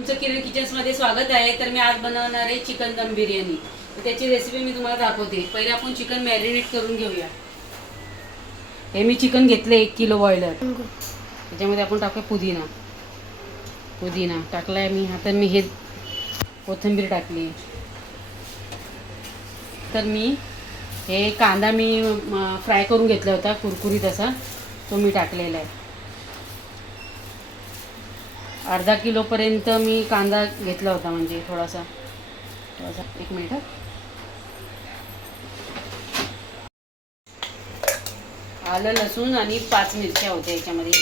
तुमचं किरण किचन्समध्ये स्वागत आहे. तर मी आज बनवणार आहे चिकन दम बिर्याणी. तर त्याची रेसिपी मी तुम्हाला दाखवते. पहिले आपण चिकन मॅरिनेट करून घेऊया. हे मी चिकन घेतले 1 किलो बॉयलर. त्याच्यामध्ये आपण टाकूया पुदिना टाकलाय मी. आता मी हे कोथिंबीर टाकली. तर मी हे कांदा मी फ्राय करून घेतला होता कुरकुरीत असा, तो मी टाकलेला आहे. अर्धा किलोपर्यंत मी कांदा घेतला होता, म्हणजे थोडासा 1 मिनिट. आलं लसूण आणि 5 मिरच्या होत्या याच्यामध्ये.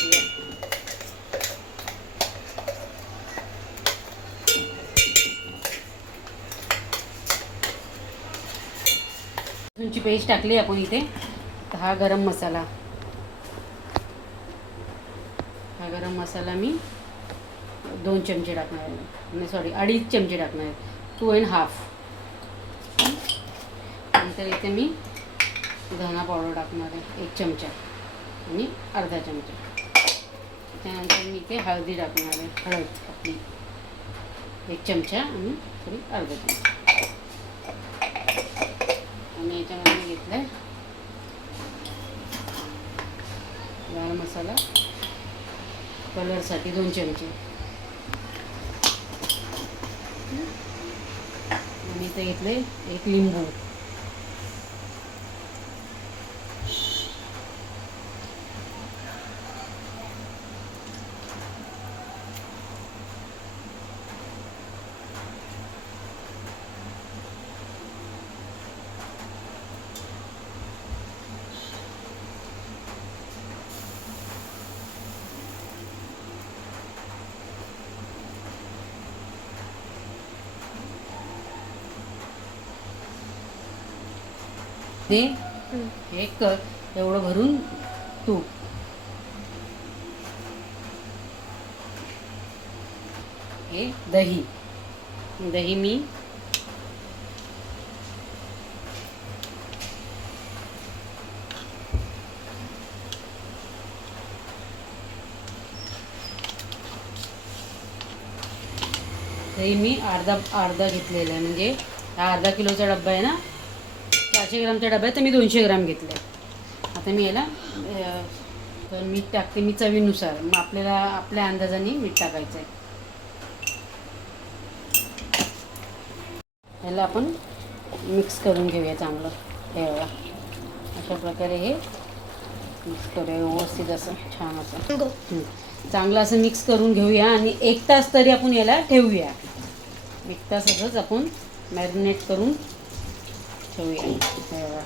लसूणची पेस्ट टाकली आपण इथे. तर हा गरम मसाला मी 2 चमचे टाकणार आहे. नाही सॉरी 2.5 चमचे टाकणार आहे. 2.5. नंतर इथे मी धना पावडर टाकणार आहे 1 चमचा आणि अर्धा चमचा. त्यानंतर मी इथे हळदी टाकणार आहे. हळद आपली 1 चमचा आणि थोडी अर्धा चमचा. आणि याच्यामध्ये मी घेतला आहे लाल मसाला कलरसाठी 2 चमचे. आणि इथे घेतले 1 लिंबू. हे एक एवढं भरून तूप. हे दही मी अर्धा घेतलेला आहे. म्हणजे हा अर्धा किलोचा डब्बा आहे ना, 400 ग्रामचा डबा आहे, तर मी 200 ग्राम घेतले. आता मी याला तर मीठ टाकते मी चवीनुसार. मग आपल्याला आपल्या अंदाजाने मीठ टाकायचं आहे. याला आपण मिक्स करून घेऊया चांगलं. हे बघा अशा प्रकारे हे मिक्स करूया व्यवस्थित असं छान असं चांगलं असं मिक्स करून घेऊया. आणि 1 तास तरी आपण याला ठेवूया. 1 तास असंच आपण मॅरिनेट करून ठेवूया. हे बघा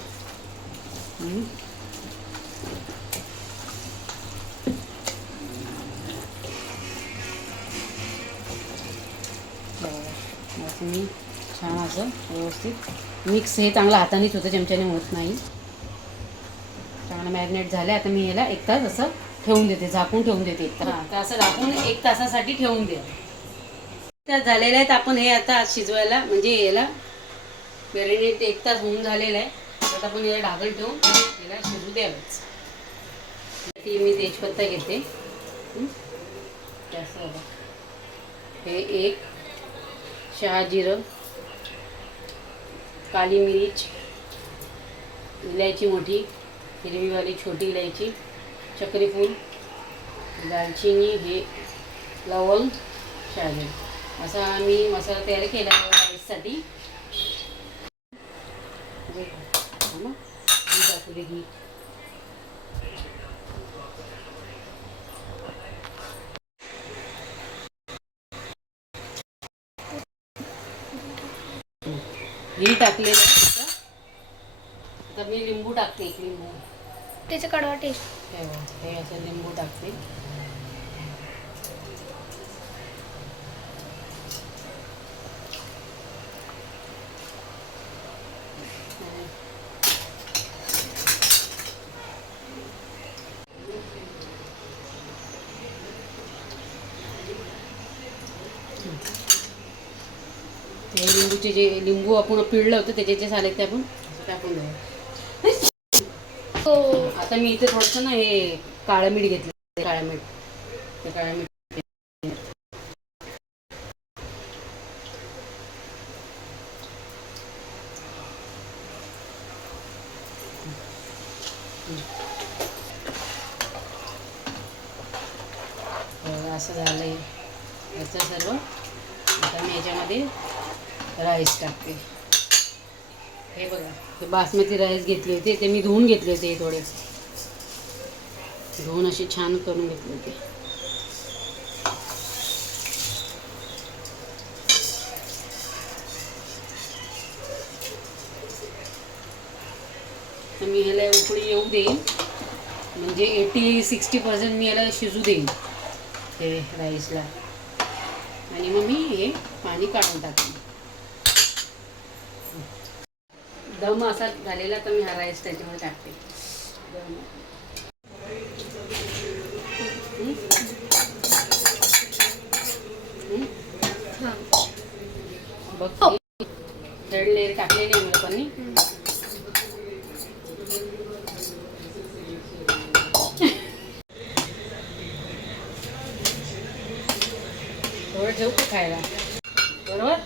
असं मी छान असं व्यवस्थित मिक्स. हे चांगलं हातानेच होतं, चमच्याने होत नाही. चांगलं मॅरिनेट झालं. आता मी याला 1 तास असं ठेवून देते, झाकून ठेवून देते. तर असं झाकून 1 तासासाठी ठेवून द्या. तर झालेलं आहेत. आपण हे आता शिजवायला, म्हणजे याला मॅरिनेट 1 तास होऊन झालेलं आहे. आता आपण याला ढाकण ठेवून याला शिजू द्यावंच. ती मी तेजपत्ता घेते. हे 1 शहाजिरं, काली मिरीच, इलायची मोठी, हिरवीवाली छोटी इलायची, चक्रीफूल, दालचिनी, हे लवंग, शहाजिरं. असा मी मसाला तयार केला राईससाठी. घी टाकलेलं आहे. आता मी लिंबू टाकते 1 लिंबू. त्याचं कडवा टेस्ट. हे असं लिंबू टाकते. हे लिंबूचे जे लिंबू आपण पिळलं होतं त्याचे जे साल आहेत ते आपण टाकून देऊ. आता मी इथे थोडंसं ना हे काळं मीठ घेतलं. काळं मीठ असं झालं आहे याचं सर्व. आता मी याच्यामध्ये राईस टाकते. हे बघा, हे बासमती राईस घेतले होते, ते मी धुवून घेतले होते. थोडे धुवून असे छान करून घेतले होते. तर मी ह्याला उकळी येऊ देईन, म्हणजे 80-60% मी याला शिजू देईन हे राईसला. आणि मग मी हे पाणी काढून टाकेन. दम असा झालेला तर मी हा राईस त्याच्यामध्ये टाकते. हां. बघ, थर्ड लेअर टाकलेली आहे मी लोकांनी. थोडं ठेवू का खायला, बरोबर?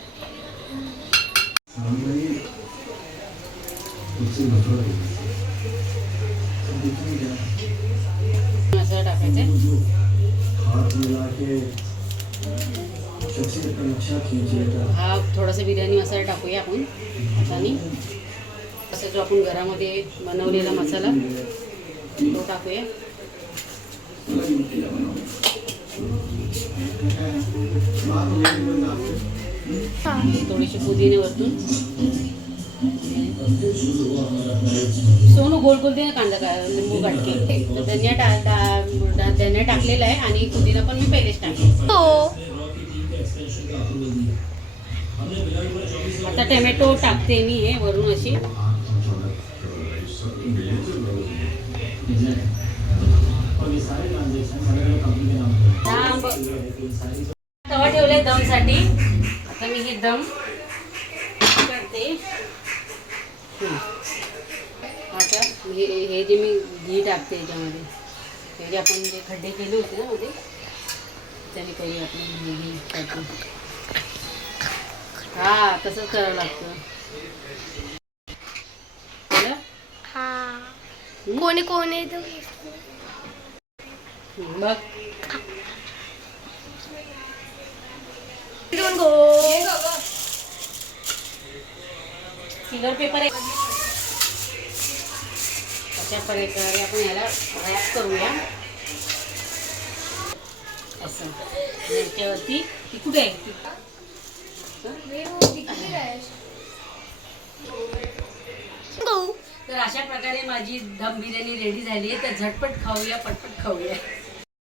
मसाला टाकायचा. हा थोडासा बिर्याणी मसाला टाकूया आपण हाताने. असं जो आपण घरामध्ये बनवलेला मसाला तो टाकूया. थोडीशी पुदिने वरतून. सोनू गोल गोल दे ना कांदा, लिंबू काटके. तर धनिया टाकलेला आहे आणि पुदिना पण मी पहिलेच टाकले. हो. आता टोमॅटो टाकते मी हे वरून अशी. तवा ठेवलाय दमसाठी. आता मी हे दम करते. आता हे जे मी घी टाकते याच्यामध्ये, हे जे आपण जे खड्डे केले होते ना मध्ये, त्याने काही आपण घी टाकू. हा तसंच करावं लागतं. हां. कोणी कोणी बघ सिल्वर पेपर आहे. अशा प्रकारे आपण याला रॅप करूया असं. याच्यावरती ती कुठे आहे? तर अशा प्रकारे माझी दम बिर्याणी रेडी झाली आहे. तर झटपट खाऊया, पटपट खाऊया.